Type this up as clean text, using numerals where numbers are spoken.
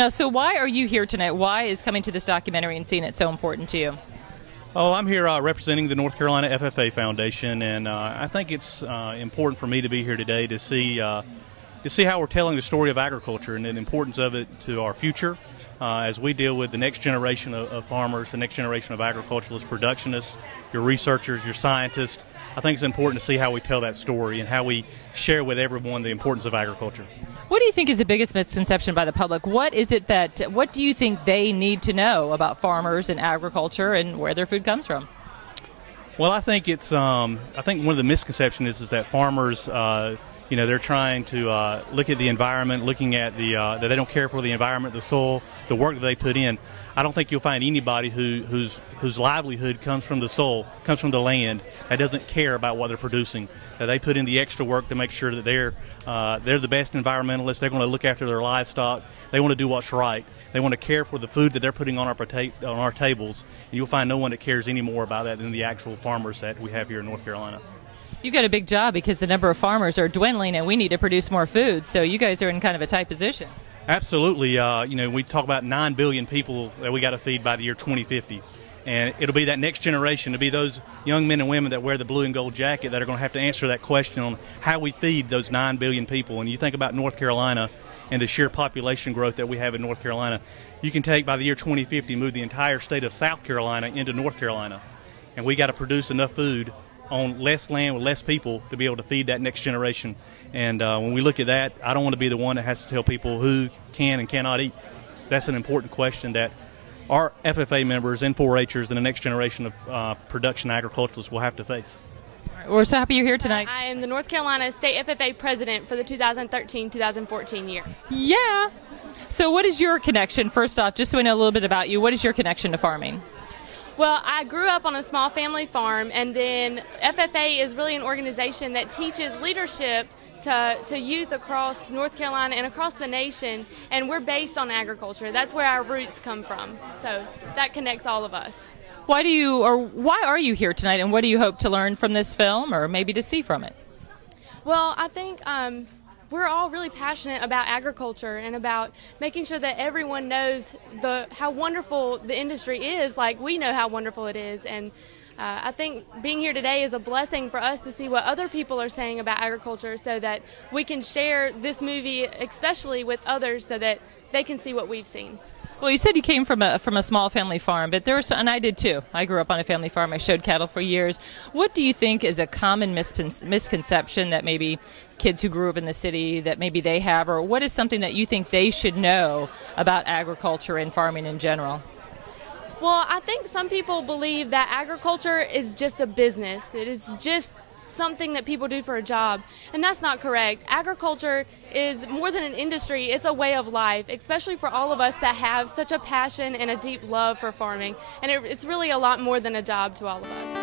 Now, so why are you here tonight? Why is coming to this documentary and seeing it so important to you? Oh, I'm here representing the North Carolina FFA Foundation, and I think it's important for me to be here today to see how we're telling the story of agriculture and the importance of it to our future as we deal with the next generation of farmers, the next generation of agriculturalists, productionists, your researchers, your scientists. I think it's important to see how we tell that story and how we share with everyone the importance of agriculture. What do you think is the biggest misconception by the public? What do you think they need to know about farmers and agriculture and where their food comes from? Well, I think I think one of the misconceptions is that farmers, they're trying to look at the environment, looking at that they don't care for the environment, the soil, the work that they put in. I don't think you'll find anybody whose livelihood comes from the soil, comes from the land, that doesn't care about what they're producing. That they put in the extra work to make sure that they're the best environmentalists. They're going to look after their livestock. They want to do what's right. They want to care for the food that they're putting on our tables. And you'll find no one that cares any more about that than the actual farmers that we have here in North Carolina. You've got a big job because the number of farmers are dwindling and we need to produce more food. So you guys are in kind of a tight position. Absolutely. We talk about 9 billion people that we got to feed by the year 2050. And it'll be that next generation, to be those young men and women that wear the blue and gold jacket that are going to have to answer that question on how we feed those 9 billion people. And you think about North Carolina and the sheer population growth that we have in North Carolina, you can take, by the year 2050, move the entire state of South Carolina into North Carolina. And we got to produce enough food on less land with less people to be able to feed that next generation. And when we look at that, I don't want to be the one that has to tell people who can and cannot eat. That's an important question that our FFA members and 4-Hers and the next generation of production agriculturalists will have to face. We're so happy you're here tonight. I am the North Carolina State FFA President for the 2013-2014 year. Yeah. So what is your connection, first off, just so we know a little bit about you, what is your connection to farming? Well, I grew up on a small family farm, and then FFA is really an organization that teaches leadership to youth across North Carolina and across the nation, and we're based on agriculture. That's where our roots come from. So that connects all of us. Why are you here tonight, and what do you hope to learn from this film, or maybe to see from it? Well, I think we're all really passionate about agriculture and about making sure that everyone knows how wonderful the industry is, like we know how wonderful it is. And I think being here today is a blessing for us to see what other people are saying about agriculture so that we can share this movie, especially with others, so that they can see what we've seen. Well, you said you came from a small family farm, but and I did too. I grew up on a family farm. I showed cattle for years. What do you think is a common misconception that maybe kids who grew up in the city that maybe they have, or what is something that you think they should know about agriculture and farming in general? Well, I think some people believe that agriculture is just a business, that it's just something that people do for a job, and that's not correct. Agriculture is more than an industry, it's a way of life, especially for all of us that have such a passion and a deep love for farming, and it's really a lot more than a job to all of us.